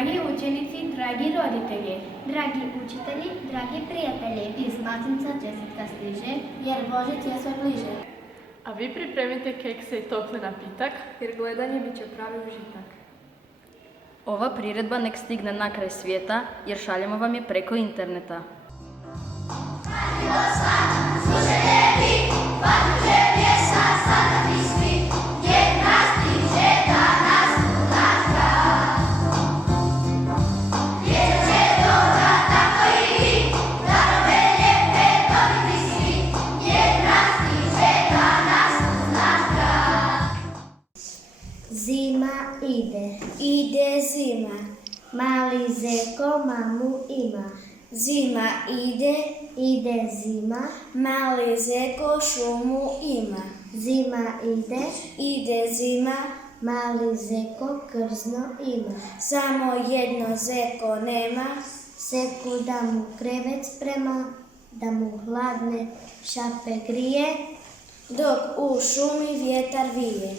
dragi učenici, dragi roditelji, dragi učitelji, dragi prijatelji, iz Matinca čestitka stiže, jer Božić je sve bliže. A vi pripremite kekse i topli napitak, jer gledanje bit će pravi užitak. Ova priredba nek stigne na kraj svijeta, jer šaljemo vam je preko interneta. Zima ide zima, mali zeko mamu ima. Zima ide zima, mali zeko šumu ima. Zima ide zima, mali zeko krzno ima. Samo jedno zeko nema, zeku da mu krevet sprema, da mu hladne šape grije, dok u šumi vjetar vije.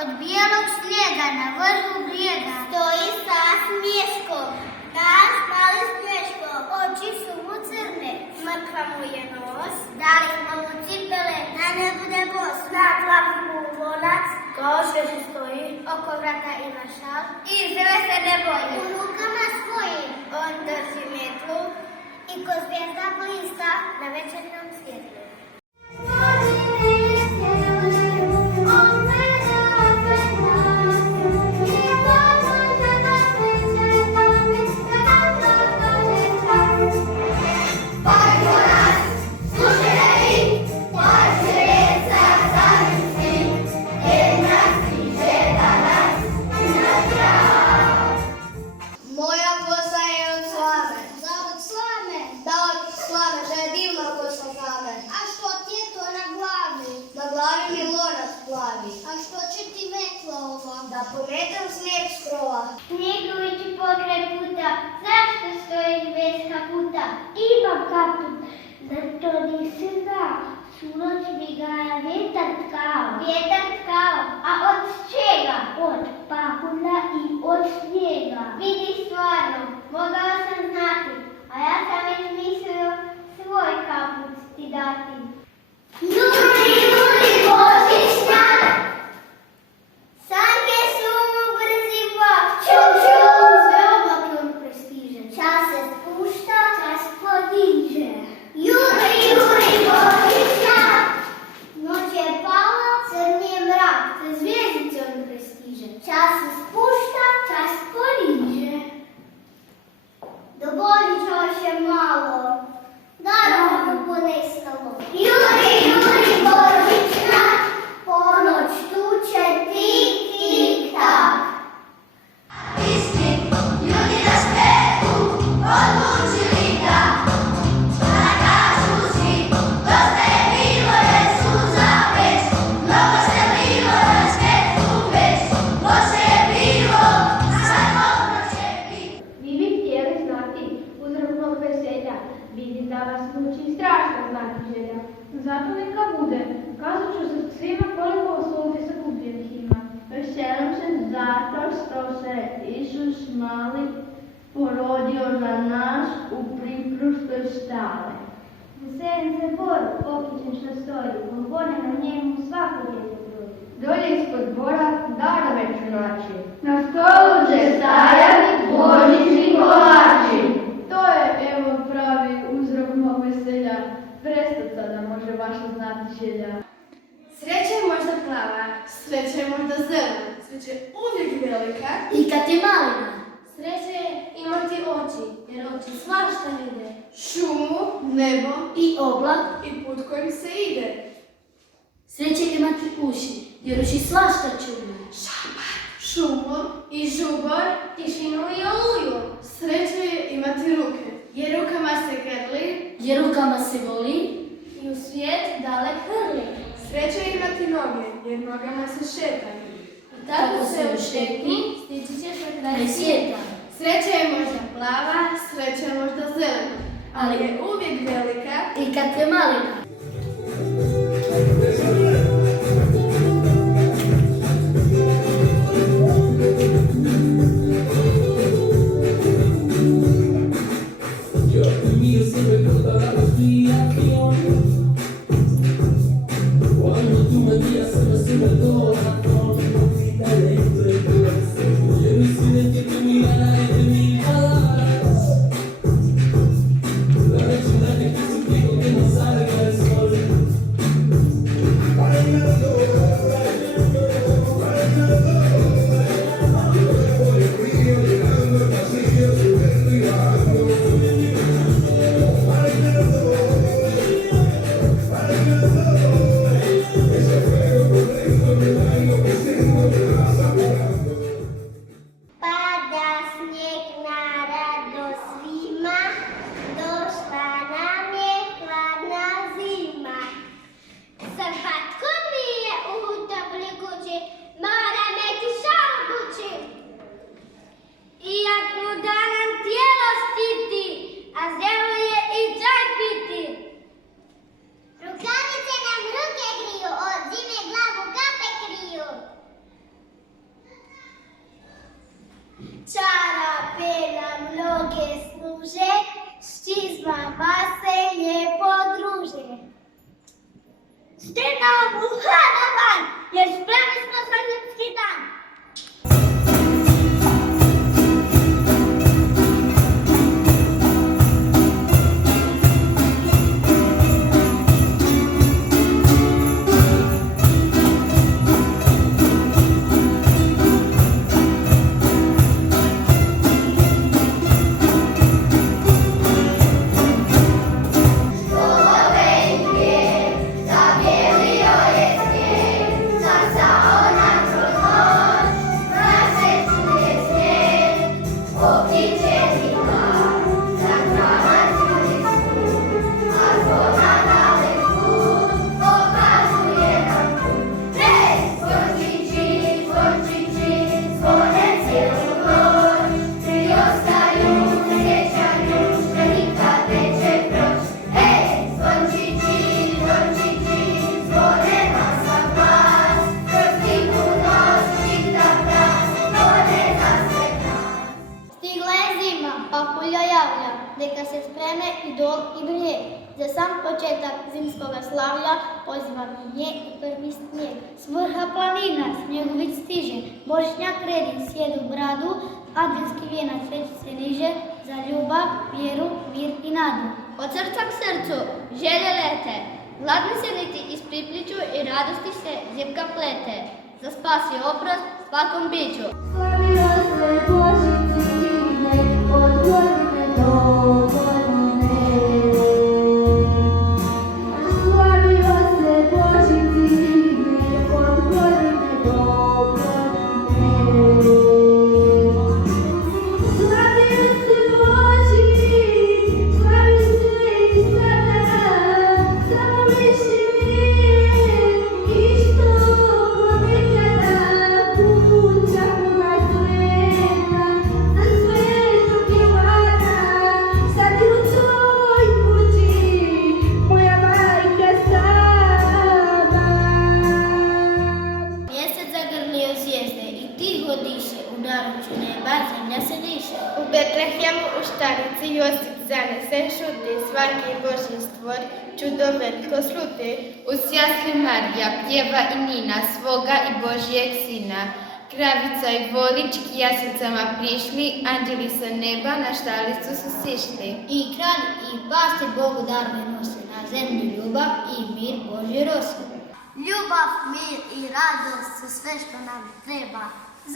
Od bijelog snijega na vrhu brijega stoji sa smješkom, naš mali smješko. Oči su mu crne, mrkva mu je nos, dali smo mu cipele da ne bude bos. Na glavi mu lonac, kao što stoji, oko vrata ima šal i zve se ne boji. U rukama svojim on drži metlu i ko zvijezda blista na večernjem svjetlu. Da pometam snijeg s krova. Snijegoviću pokraj puta, zašto stojiš bez kaputa? Imam kaput, zar to nisi znao? Sunoć mi ga je vjetar tkao. Vjetar tkao, a od čega? Od pahulja i od snijega. Vidi stvarno, mogao sam znati, a ja sam već mislio svoj kaput ti dati. Juri, Božićnjak! Sanke su mu brzi vlak, čum čum, sve oblake on prestiže. Čas se spušta, čas podiže. Juri, Božićnjak! Noć je pala, crni je mrak, sve zvijezdice on prestiže. Čas se spušta, čas podiže. Do Božića još je malo, naravno ponestalo. Juri, Božićnjak! Ponoć tuče tik, tik, tak. Isti ljudi na svijetu odlučili da kažu svi, dosta je bilo je suza već, mnogo se bilo na svijetu već, loše je bilo, sad dobro će biti. Vi bi htjeli znati uzrok mog veselja, vidim da vas muči strašno znati želja. Zato neka bude, kazat ću se svima koliko ovdje sakupljenih ima. Veselim se zato što se Isus mali porodio za nas u priprustoj stali. Veselim se boru, pokićem što stoji, bombone na njemu svako djete broji. Dolje ispod bora darove ću naći. Na stolu će stajati božićni kolači. To je evo pravi uzrok mog veselja. Prestat sada može vaša znati želja. Sreća je možda plava, Sreća je možda zelena, sreća je uvijek velika. I kad je malina. sreća je imati oči, jer oči svašta vide. Šumu, nebo I oblak. i put kojim se ide. Sreće je imati uši, jer uši svašta čuju. Šumu i žubor, Tišinu i oluju, sreća je imati ruke. Jer rukama se grli, Jer rukama se voli. i u svijet dalek hrli. sreća je imati noge, jer nogama se šeta. I tako se u šetnji stići ćeš na kraj Kraj svijeta. Sreća je možda plava, sreća je možda zelena, ali je uvijek velika. I kad je malina. Čara bela mnoge služe, s čizmama se lijepo druže. Stina Buhana van, jer spremni smo za ljudski dan. Neka se spreme idol i brijeg. Za sam početak zimskoga slavlja pozivam i nje i prvi snijeg. S vrha planina snjegović stiže, božićnjak redi sjedu bradu, adventski vijenac već se niže, za ljubav, vjeru, mir i nadu. Od srca k srcu želje lete, gladni se niti ispripliču i radosti se zjepka plete. Za spas i oprost svakom biću. Slavio se Božić stigne, od godine do godine. Slavio se Božić stigne, od godine do godine. Slavio se Božić, slavi se i sada, samo više nije, i što nikada kuća koga sveta, na svetu kilada, sad je u tvoj kući, moja majka sama. Mjesec zagrlio zvijezde i tiho diše, u naručju neba zemlja se diše. U Betlehemu u štarici Josip zanesen šuti, svaki Božji stvor čudo veliko sluti. Uz jasli Marija pjeva i Nina svoga i Božjeg sina. Kravica i volič k jaslicama prišli, anđeli sa neba na štalicu su sišli. I kralj i pastir Bogu darove nose, na zemlji ljubav i mir Božji rose. Ljubav, mir i radost su sve što nam treba.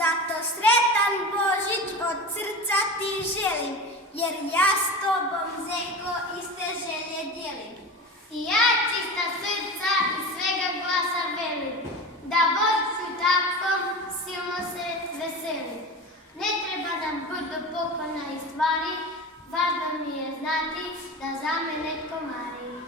Zato sretan Božić od srca ti želim, jer ja s tobom, Zeko, iste želje dijelim. I ja čista srca i svega glasa velim, da Božiću takvom silno se veselim. Ne treba nam brdo poklona i stvari, važno mi je znati da za me netko mari.